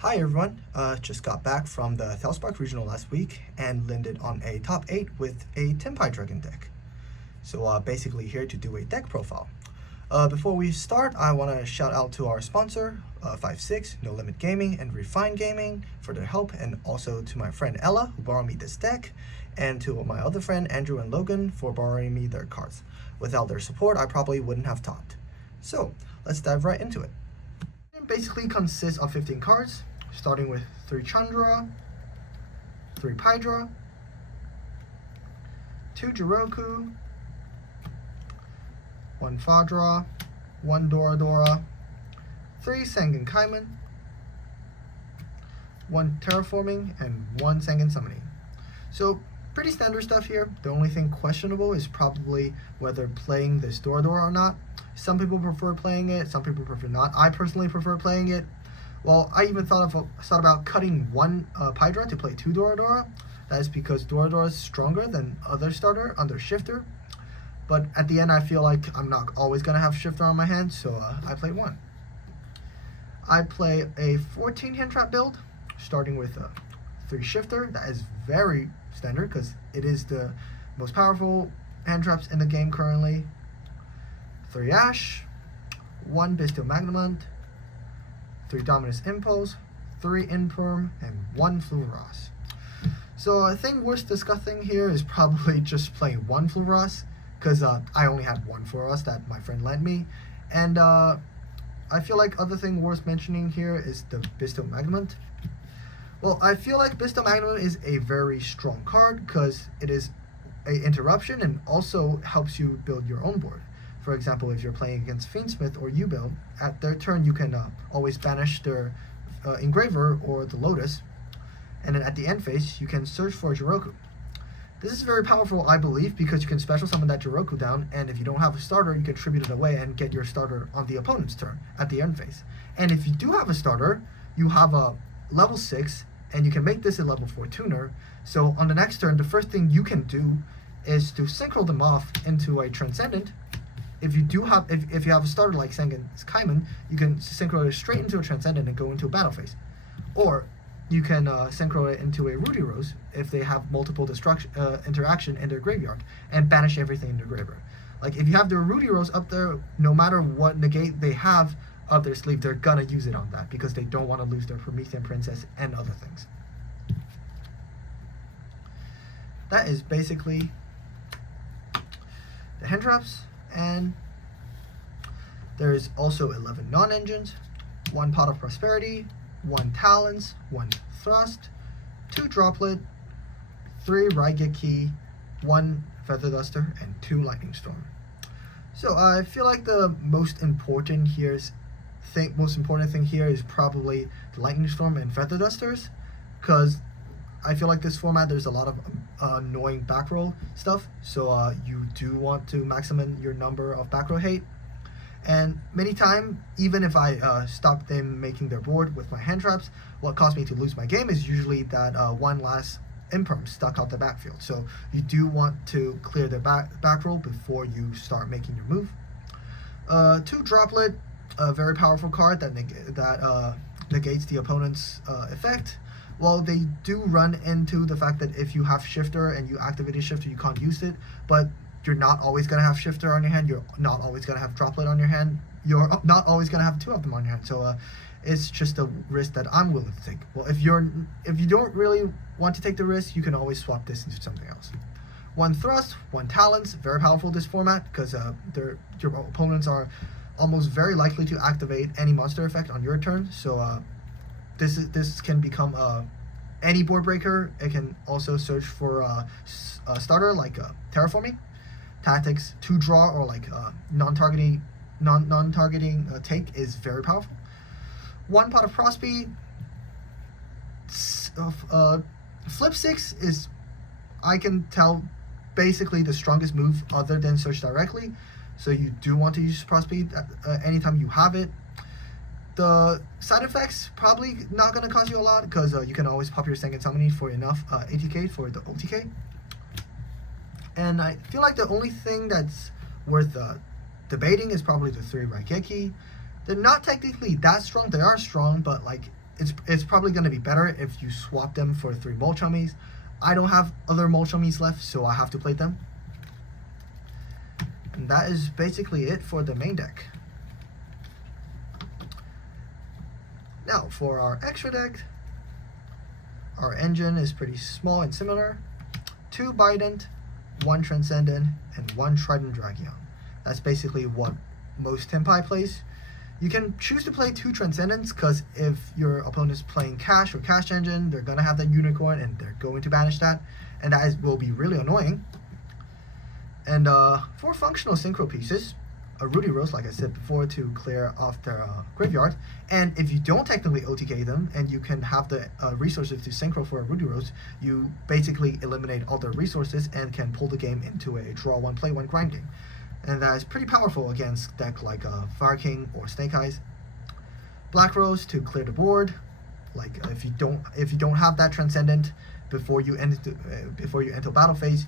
Hi everyone, just got back from the Thelspark Regional last week and landed on a top 8 with a Tenpai Dragon deck. So basically here to do a deck profile. Before we start, I want to shout out to our sponsor, 56, No Limit Gaming and Refine Gaming for their help, and also to my friend Ella who borrowed me this deck, and to my other friend Andrew and Logan for borrowing me their cards. Without their support, I probably wouldn't have taught. So let's dive right into it. It basically consists of 15 cards, starting with 3 Chandra, 3 Pydra, 2 Jiroku, 1 Fadra, 1 Dora, 3 Sangan Kaiman, 1 Terraforming, and 1 Sangan Summoning. So pretty standard stuff here. The only thing questionable is probably whether playing this Dora or not. Some people prefer playing it, some people prefer not. I personally prefer playing it. Well, I even thought about cutting 1 Pydra to play 2 Dora. That is because Dora is stronger than other starter under Shifter. But at the end, I feel like I'm not always going to have Shifter on my hand, so I play 1. I play a 14 hand trap build, starting with 3 Shifter. That is very standard because it is the most powerful hand traps in the game currently. 3 Ash, 1 Besto Magnamant, 3 Dominus Impulse, 3 Imperm, and 1 Fluoros. So I think worth discussing here is probably just playing 1 Fluoros, because I only had 1 Fluoros that my friend lent me. And I feel like other thing worth mentioning here is the Besto Magnamant. Well, I feel like Besto Magnamant is a very strong card because it is an interruption and also helps you build your own board. For example, if you're playing against Fiendsmith or U-Build, at their turn you can always banish their Engraver or the Lotus, and then at the end phase you can search for Jiroku. This is very powerful, I believe, because you can special summon that Jiroku down, and if you don't have a starter, you can tribute it away and get your starter on the opponent's turn at the end phase. And if you do have a starter, you have a level 6, and you can make this a level 4 tuner, so on the next turn, the first thing you can do is to synchro them off into a Transcendent. If you have a starter like Sangan Kaiman, you can synchro it straight into a Transcendent and go into a battle phase. Or you can synchro it into a Rudy Rose if they have multiple interaction in their graveyard and banish everything in their graveyard. Like if you have their Rudy Rose up there, no matter what negate they have up their sleeve, they're gonna use it on that because they don't want to lose their Promethean Princess and other things. That is basically the hand traps. And there's also 11 non-engines, 1 Pot of Prosperity, 1 Talons, 1 Thrust, 2 Droplet, 3 Raigeki, 1 Feather Duster, and 2 Lightning Storm. So I feel like the most important thing here is probably the Lightning Storm and Feather Dusters, because I feel like this format there's a lot of annoying back row stuff, so you do want to maximize your number of back row hate. And many times, even if I stop them making their board with my hand traps, what caused me to lose my game is usually that one last Imperm stuck out the backfield. So you do want to clear their back row before you start making your move. 2 Droplet, a very powerful card that negates the opponent's effect. Well, they do run into the fact that if you have Shifter and you activate a Shifter, you can't use it, but you're not always going to have Shifter on your hand, you're not always going to have Droplet on your hand, you're not always going to have 2 of them on your hand, so it's just a risk that I'm willing to take. Well, if you don't really want to take the risk, you can always swap this into something else. 1 Thrust, 1 Talons, very powerful this format, because your opponents are almost very likely to activate any monster effect on your turn, so this can become any board breaker. It can also search for a starter like Terraforming, Tactics, 2 Draw, or like non-targeting take is very powerful. 1 Pot of Prospeed. Flip 6 is, I can tell, basically the strongest move other than search directly. So you do want to use Prospeed anytime you have it. The side effects probably not going to cost you a lot because you can always pop your Sangan Summoning for enough ATK for the OTK. And I feel like the only thing that's worth debating is probably the 3 Raigeki. They're not technically that strong. They are strong, but like it's probably going to be better if you swap them for 3 Molchummies. I don't have other Molchummies left, so I have to play them. And that is basically it for the main deck. Now, for our extra deck, our engine is pretty small and similar. 2 Bident, 1 Transcendent, and 1 Trident Dragon. That's basically what most Tenpai plays. You can choose to play 2 Transcendents, because if your opponent is playing Cash or Cash Engine, they're going to have that Unicorn, and they're going to banish that, and that will be really annoying. And for functional Synchro pieces, a Rudy Rose, like I said before, to clear off their graveyard. And if you don't technically OTK them, and you can have the resources to Synchro for a Rudy Rose, you basically eliminate all their resources and can pull the game into a draw 1, play 1 grind game. And that is pretty powerful against deck like Fire King or Snake Eyes. Black Rose to clear the board. Like if you don't have that Transcendent before you enter battle phase,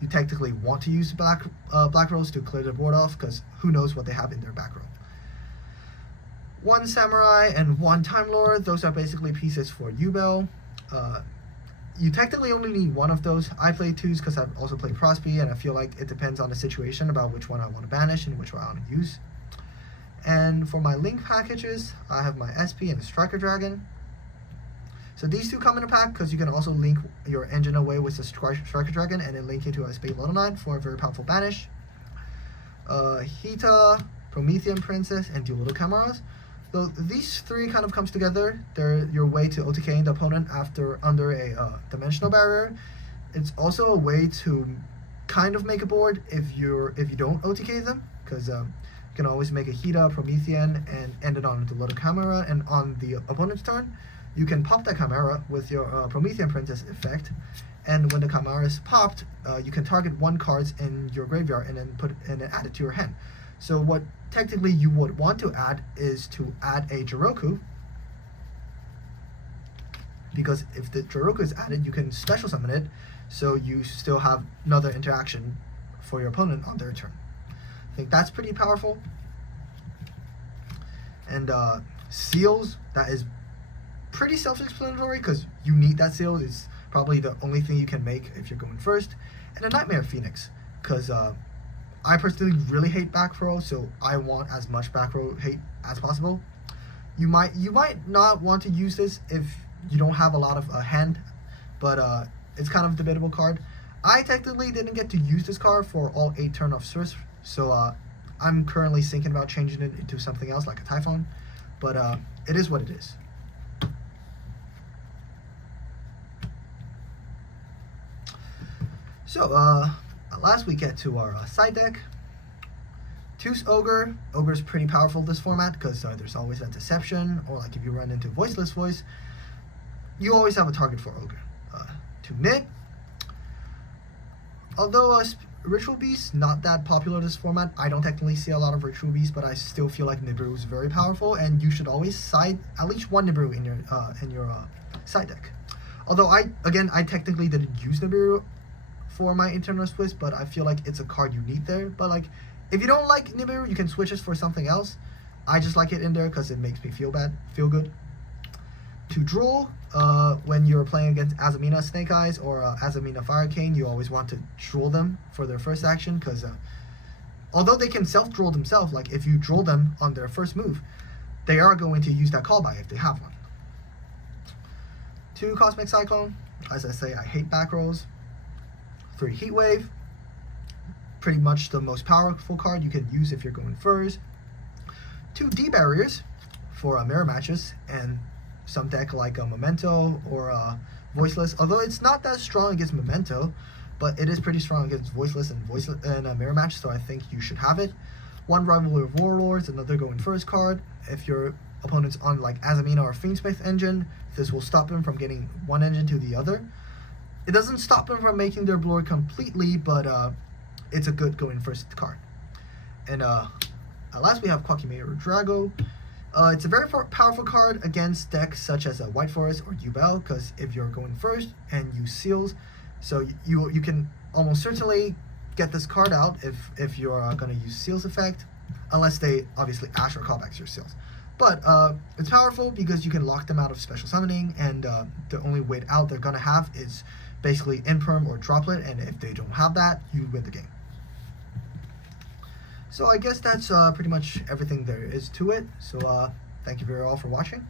you technically want to use Black Rose to clear the board off, because who knows what they have in their back row. 1 Samurai and 1 Time Lord. Those are basically pieces for Yubel. You technically only need 1 of those. I play 2s because I've also played Prosby, and I feel like it depends on the situation about which one I want to banish and which one I want to use. And for my link packages, I have my SP and a Striker Dragon. So these 2 come in a pack because you can also link your engine away with the Striker Dragon and then link it to a Spade Loto Knight for a very powerful banish. Hita, Promethean Princess, and Dual Cameras. So these 3 kind of comes together. They're your way to OTKing the opponent under a dimensional barrier. It's also a way to kind of make a board if you don't OTK them, because you can always make a Hita, Promethean, and end it on the Loto Camera, and on the opponent's turn, you can pop that Chimera with your Promethean Princess effect, and when the Chimera is popped, you can target 1 card in your graveyard and then add it to your hand. So what technically you would want to add is to add a Jiroku, because if the Jiroku is added, you can special summon it, so you still have another interaction for your opponent on their turn. I think that's pretty powerful. And seals, that is pretty self-explanatory, because you need that seal. It's probably the only thing you can make if you're going first. And a Nightmare Phoenix, because I personally really hate back row, so I want as much back row hate as possible. You might not want to use this if you don't have a lot of hand, but it's kind of a debatable card. I technically didn't get to use this card for all 8 turn of Swiss, so I'm currently thinking about changing it into something else like a Typhon, but it is what it is. So, last we get to our side deck. 2 Ogre. Ogre is pretty powerful this format because there's always that Deception, or like if you run into Voiceless Voice, you always have a target for Ogre. 2 Nid. Although Ritual Beast, not that popular this format, I don't technically see a lot of Ritual Beast, but I still feel like Nibiru is very powerful, and you should always side at least 1 Nibiru in your side deck. Although I technically didn't use Nibiru for my internal Swiss, but I feel like it's a card you need there. But like, if you don't like Nibiru, you can switch it for something else. I just like it in there because it makes me feel good. To Drool, when you're playing against Azamina Snake Eyes or Azamina Fire King, you always want to Drool them for their first action, because although they can self-Drool themselves, like if you Drool them on their first move, they are going to use that callback if they have one. 2 Cosmic Cyclone, as I say, I hate back rolls. 3 Heatwave, pretty much the most powerful card you can use if you're going first. 2 D-Barriers for mirror matches, and some deck like a Memento or Voiceless, although it's not that strong against Memento, but it is pretty strong against Voiceless and a mirror match, so I think you should have it. 1 Rivalry of Warlords, another going first card. If your opponent's on like Azamina or Fiendsmith engine, this will stop them from getting one engine to the other. It doesn't stop them from making their board completely, but it's a good going first card. And last we have Quakimeru Drago. It's a very powerful card against decks such as White Forest or Yubel, because if you're going first and you seals, so you can almost certainly get this card out if you're going to use seals effect, unless they obviously Ash or callbacks your seals. But it's powerful because you can lock them out of special summoning, and the only way out they're gonna have is basically Imperm or Droplet, and if they don't have that, you win the game. So I guess that's pretty much everything there is to it. So thank you very all for watching.